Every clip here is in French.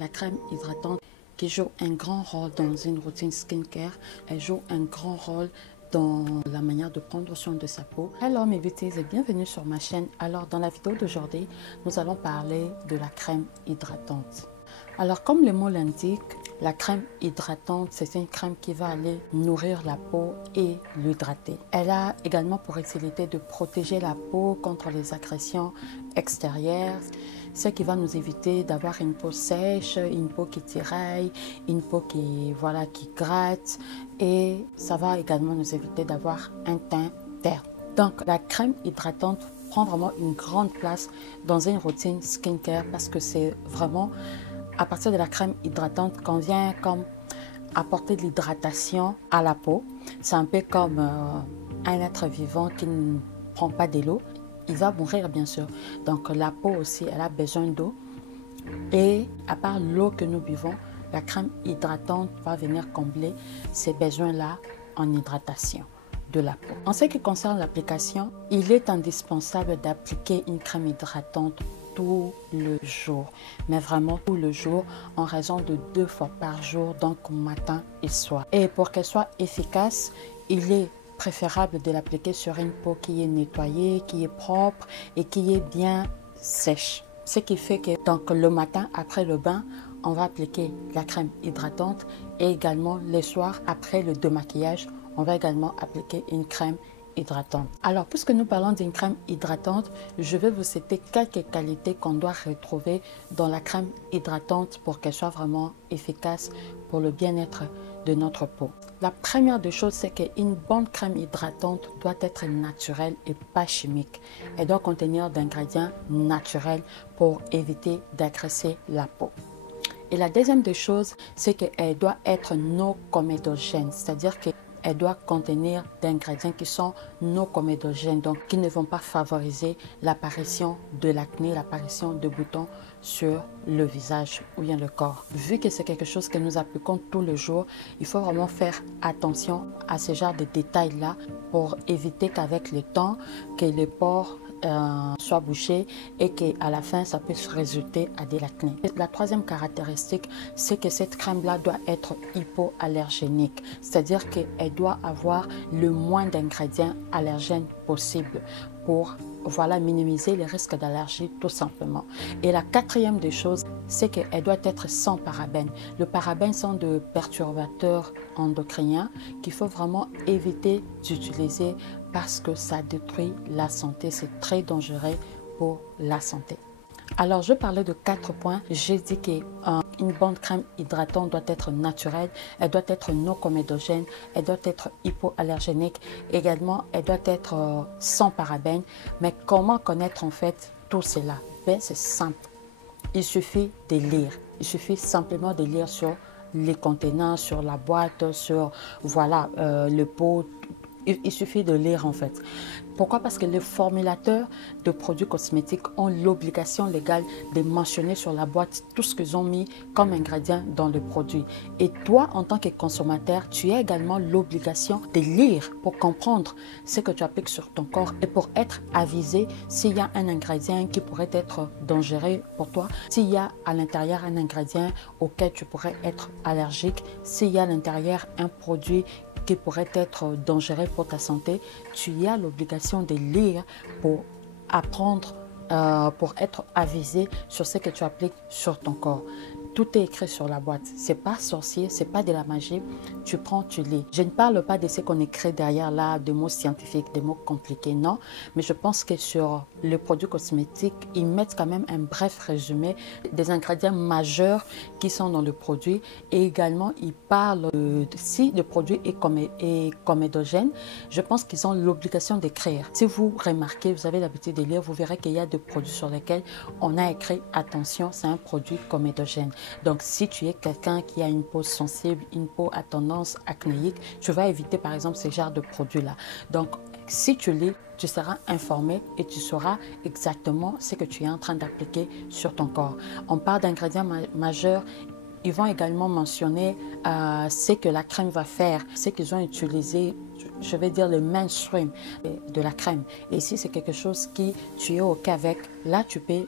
La crème hydratante qui joue un grand rôle dans une routine skincare, elle joue un grand rôle dans la manière de prendre soin de sa peau. Hello mes beauties et bienvenue sur ma chaîne. Alors dans la vidéo d'aujourd'hui, nous allons parler de la crème hydratante. Alors comme le mot l'indique, la crème hydratante, c'est une crème qui va aller nourrir la peau et l'hydrater. Elle a également pour utilité de protéger la peau contre les agressions extérieures, ce qui va nous éviter d'avoir une peau sèche, une peau qui tiraille, une peau qui gratte, et ça va également nous éviter d'avoir un teint terne. Donc la crème hydratante prend vraiment une grande place dans une routine skincare parce que c'est vraiment à partir de la crème hydratante qu'on vient comme apporter de l'hydratation à la peau. C'est un peu comme un être vivant qui ne prend pas de l'eau, il va mourir bien sûr. Donc la peau aussi, elle a besoin d'eau. Et à part l'eau que nous buvons, la crème hydratante va venir combler ces besoins-là en hydratation de la peau. En ce qui concerne l'application, il est indispensable d'appliquer une crème hydratante tout le jour, mais vraiment tout le jour, en raison de 2 fois par jour, donc matin et soir. Et pour qu'elle soit efficace, il est préférable de l'appliquer sur une peau qui est nettoyée, qui est propre et qui est bien sèche. Ce qui fait que donc le matin après le bain, on va appliquer la crème hydratante, et également le soir après le démaquillage, on va également appliquer une crème hydratante. Alors, puisque nous parlons d'une crème hydratante, je vais vous citer quelques qualités qu'on doit retrouver dans la crème hydratante pour qu'elle soit vraiment efficace pour le bien-être de notre peau. La première des choses, c'est qu'une bonne crème hydratante doit être naturelle et pas chimique. Elle doit contenir d'ingrédients naturels pour éviter d'agresser la peau. Et la deuxième des choses, c'est qu'elle doit être non comédogène, c'est-à-dire qu'elle doit contenir d'ingrédients qui sont non comédogènes, donc qui ne vont pas favoriser l'apparition de l'acné, l'apparition de boutons sur le visage ou bien le corps. Vu que c'est quelque chose que nous appliquons tous les jours, il faut vraiment faire attention à ce genre de détails-là pour éviter qu'avec le temps, que les pores soit bouché et qu'à la fin ça puisse résulter à de l'acné. La troisième caractéristique, c'est que cette crème là doit être hypoallergénique, c'est-à-dire qu'elle doit avoir le moins d'ingrédients allergènes possible pour minimiser les risques d'allergie tout simplement. Et la quatrième des choses, c'est qu'elle doit être sans parabènes. Le parabène sont de perturbateurs endocriniens qu'il faut vraiment éviter d'utiliser parce que ça détruit la santé, c'est très dangereux pour la santé. Alors, je parlais de 4 points. J'ai dit qu'une bonne crème hydratante doit être naturelle, elle doit être non comédogène, elle doit être hypoallergénique, également elle doit être sans parabènes. Mais comment connaître en fait tout cela? C'est simple, il suffit de lire, il suffit simplement de lire sur les contenants, sur la boîte, sur le pot. Il suffit de lire en fait. Pourquoi? Parce que les formulateurs de produits cosmétiques ont l'obligation légale de mentionner sur la boîte tout ce qu'ils ont mis comme ingrédient dans le produit. Et toi, en tant que consommateur, tu as également l'obligation de lire pour comprendre ce que tu appliques sur ton corps et pour être avisé s'il y a un ingrédient qui pourrait être dangereux pour toi, s'il y a à l'intérieur un ingrédient auquel tu pourrais être allergique, s'il y a à l'intérieur un produit qui pourrait être dangereux pour ta santé, tu as l'obligation de lire pour apprendre, pour être avisé sur ce que tu appliques sur ton corps. Tout est écrit sur la boîte. C'est pas sorcier, c'est pas de la magie. Tu prends, tu lis. Je ne parle pas de ce qu'on écrit derrière là, de mots scientifiques, des mots compliqués, non. Mais je pense que sur les produits cosmétiques, ils mettent quand même un bref résumé des ingrédients majeurs qui sont dans le produit. Et également, ils parlent si le produit est comédogène, je pense qu'ils ont l'obligation d'écrire. Si vous remarquez, vous avez l'habitude de lire, vous verrez qu'il y a des produits sur lesquels on a écrit attention, c'est un produit comédogène. Donc, si tu es quelqu'un qui a une peau sensible, une peau à tendance acnéique, tu vas éviter par exemple ce genre de produits-là. Donc, si tu lis, tu seras informé et tu sauras exactement ce que tu es en train d'appliquer sur ton corps. On parle d'ingrédients majeurs. Ils vont également mentionner ce que la crème va faire, ce qu'ils ont utilisé, je vais dire le mainstream de la crème. Et si c'est quelque chose qui tu es OK avec, là tu peux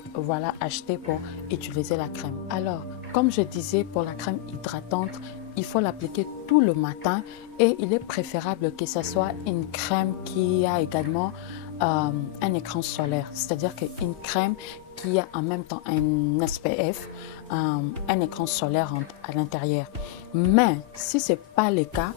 acheter pour utiliser la crème. Alors, comme je disais, pour la crème hydratante, il faut l'appliquer tout le matin et il est préférable que ce soit une crème qui a également un écran solaire, c'est-à-dire qu'une crème qui a en même temps un SPF, un écran solaire à l'intérieur. Mais si ce n'est pas le cas,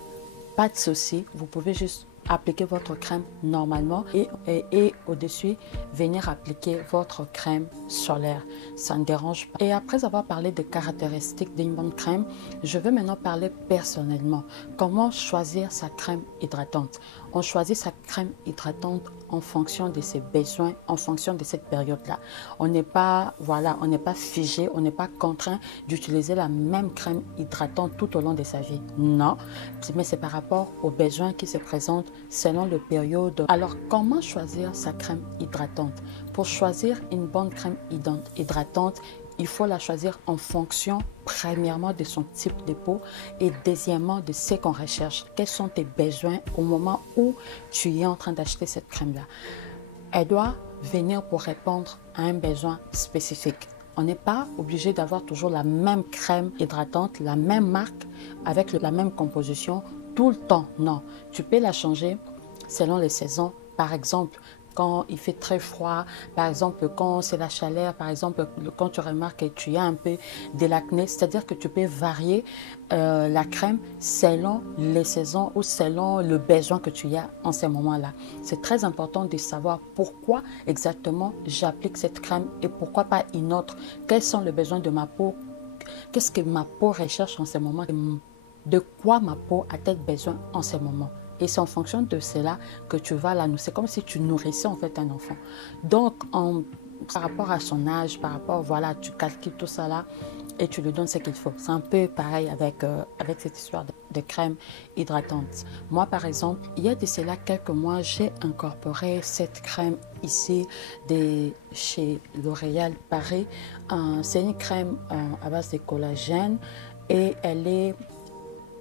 pas de souci, vous pouvez juste appliquer votre crème normalement et au-dessus, venir appliquer votre crème solaire. Ça ne dérange pas. Et après avoir parlé des caractéristiques d'une bonne crème, je vais maintenant parler personnellement. Comment choisir sa crème hydratante? On choisit sa crème hydratante en fonction de ses besoins, en fonction de cette période-là. On n'est pas, voilà, on n'est pas figé, on n'est pas contraint d'utiliser la même crème hydratante tout au long de sa vie. Non, mais c'est par rapport aux besoins qui se présentent selon le période. Alors, comment choisir sa crème hydratante? Pour choisir une bonne crème hydratante, il faut la choisir en fonction, premièrement, de son type de peau et deuxièmement, de ce qu'on recherche. Quels sont tes besoins au moment où tu es en train d'acheter cette crème-là? Elle doit venir pour répondre à un besoin spécifique. On n'est pas obligé d'avoir toujours la même crème hydratante, la même marque, avec la même composition tout le temps. Non, tu peux la changer selon les saisons. Par exemple, quand il fait très froid, par exemple quand c'est la chaleur, par exemple quand tu remarques que tu as un peu de l'acné, c'est-à-dire que tu peux varier la crème selon les saisons ou selon le besoin que tu as en ces moments-là. C'est très important de savoir pourquoi exactement j'applique cette crème et pourquoi pas une autre. Quels sont les besoins de ma peau? Qu'est-ce que ma peau recherche en ce moment? De quoi ma peau a-t-elle besoin en ce moment? Et c'est en fonction de cela que tu vas la nourrir. C'est comme si tu nourrissais en fait un enfant. Donc, par rapport à son âge, par rapport, voilà, tu calcules tout ça là et tu lui donnes ce qu'il faut. C'est un peu pareil avec cette histoire de crème hydratante. Moi, par exemple, il y a de cela quelques mois, j'ai incorporé cette crème ici de chez L'Oréal Paris. C'est une crème à base de collagène et elle est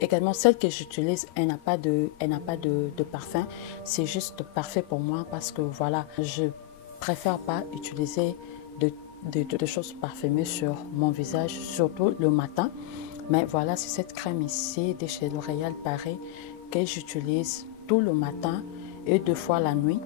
également, celle que j'utilise, elle n'a pas de parfum. C'est juste parfait pour moi parce que voilà, je préfère pas utiliser de choses parfumées sur mon visage, surtout le matin. Mais voilà, c'est cette crème ici de chez L'Oréal Paris que j'utilise tout le matin et 2 fois la nuit.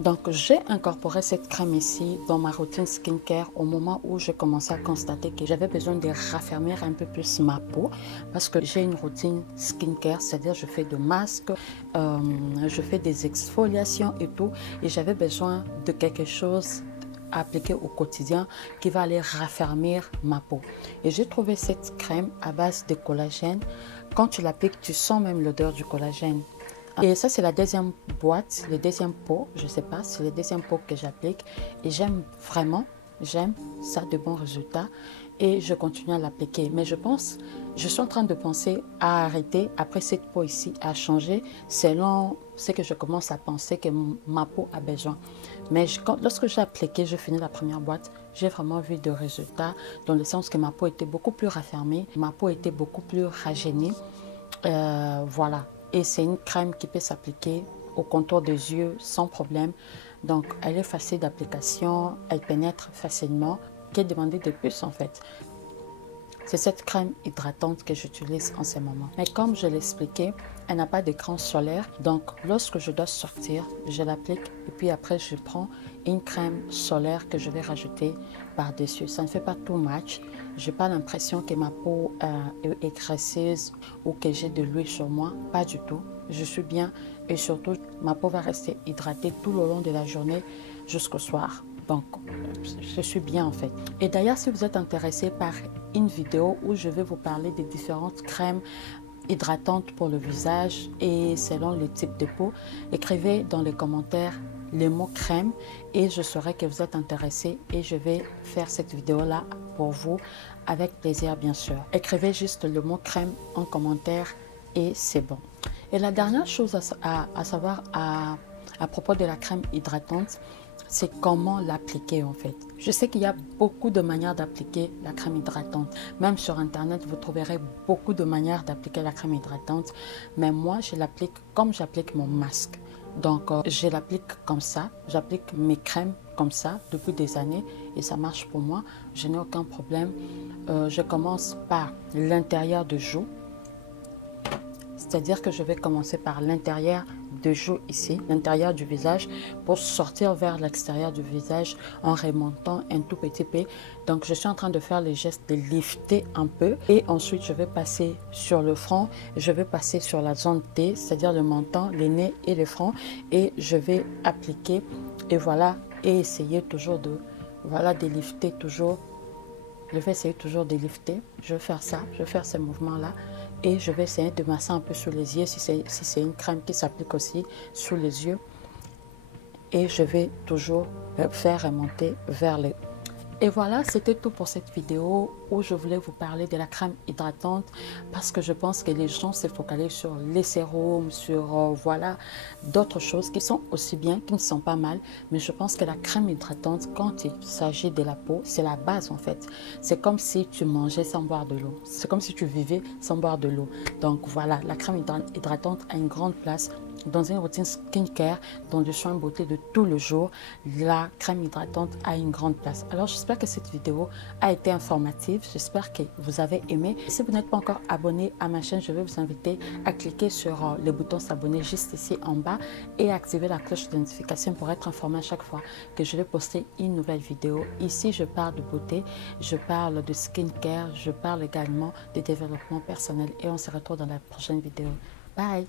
Donc, j'ai incorporé cette crème ici dans ma routine skincare au moment où je commençais à constater que j'avais besoin de raffermir un peu plus ma peau parce que j'ai une routine skincare, c'est-à-dire je fais des masques, je fais des exfoliations et tout, et j'avais besoin de quelque chose à appliquer au quotidien qui va aller raffermir ma peau. Et j'ai trouvé cette crème à base de collagène. Quand tu l'appliques, tu sens même l'odeur du collagène. Et ça, c'est la deuxième boîte, le deuxième pot, je ne sais pas, c'est le deuxième pot que j'applique. Et j'aime vraiment, j'aime ça, de bons résultats. Et je continue à l'appliquer. Mais je suis en train de penser à arrêter après cette peau ici, à changer selon ce que je commence à penser que ma peau a besoin. Mais lorsque j'ai appliqué, j'ai fini la première boîte, j'ai vraiment vu de résultats dans le sens que ma peau était beaucoup plus raffermie, ma peau était beaucoup plus rajeunie. Voilà. Et c'est une crème qui peut s'appliquer au contour des yeux sans problème. Donc, elle est facile d'application, elle pénètre facilement. Qu'est demandé de plus en fait? C'est cette crème hydratante que j'utilise en ce moment. Mais comme je l'expliquais, elle n'a pas d'écran solaire. Donc, lorsque je dois sortir, je l'applique et puis après, je prends une crème solaire que je vais rajouter par-dessus. Ça ne fait pas too much. Je n'ai pas l'impression que ma peau est graisseuse ou que j'ai de l'huile sur moi. Pas du tout. Je suis bien et surtout, ma peau va rester hydratée tout le long de la journée jusqu'au soir. Donc, je suis bien en fait. Et d'ailleurs, si vous êtes intéressé par une vidéo où je vais vous parler des différentes crèmes hydratantes pour le visage et selon le type de peau, écrivez dans les commentaires le mot crème et je saurai que vous êtes intéressé et je vais faire cette vidéo-là pour vous avec plaisir bien sûr. Écrivez juste le mot crème en commentaire et c'est bon. Et la dernière chose à savoir à propos de la crème hydratante, c'est comment l'appliquer en fait. Je sais qu'il y a beaucoup de manières d'appliquer la crème hydratante. Même sur internet, vous trouverez beaucoup de manières d'appliquer la crème hydratante. Mais moi, je l'applique comme j'applique mon masque. Donc, je l'applique comme ça. J'applique mes crèmes comme ça depuis des années et ça marche pour moi. Je n'ai aucun problème. Je commence par l'intérieur de joue. C'est-à-dire que je vais commencer par l'intérieur de joue ici, l'intérieur du visage, pour sortir vers l'extérieur du visage en remontant un tout petit peu. Donc, je suis en train de faire le geste de lifter un peu. Et ensuite, je vais passer sur le front. Je vais passer sur la zone T, c'est-à-dire le menton, les nez et le front. Et je vais appliquer, et voilà, et essayer toujours de, voilà, de lifter toujours. Je vais essayer toujours de lifter. Je vais faire ça, je vais faire ces mouvements-là. Et je vais essayer de masser un peu sous les yeux si c'est une crème qui s'applique aussi sous les yeux. Et je vais toujours faire remonter vers le... Et voilà, c'était tout pour cette vidéo où je voulais vous parler de la crème hydratante parce que je pense que les gens se focalisent sur les sérums, sur voilà, d'autres choses qui sont aussi bien, qui ne sont pas mal. Mais je pense que la crème hydratante, quand il s'agit de la peau, c'est la base en fait. C'est comme si tu mangeais sans boire de l'eau. C'est comme si tu vivais sans boire de l'eau. Donc voilà, la crème hydratante a une grande place dans une routine skincare, dans le soin beauté de tout le jour. La crème hydratante a une grande place. Alors j'espère que cette vidéo a été informative. J'espère que vous avez aimé. Si vous n'êtes pas encore abonné à ma chaîne, je vais vous inviter à cliquer sur le bouton s'abonner juste ici en bas et activer la cloche de notification pour être informé à chaque fois que je vais poster une nouvelle vidéo. Ici, je parle de beauté, je parle de skincare, je parle également de développement personnel et on se retrouve dans la prochaine vidéo. Bye!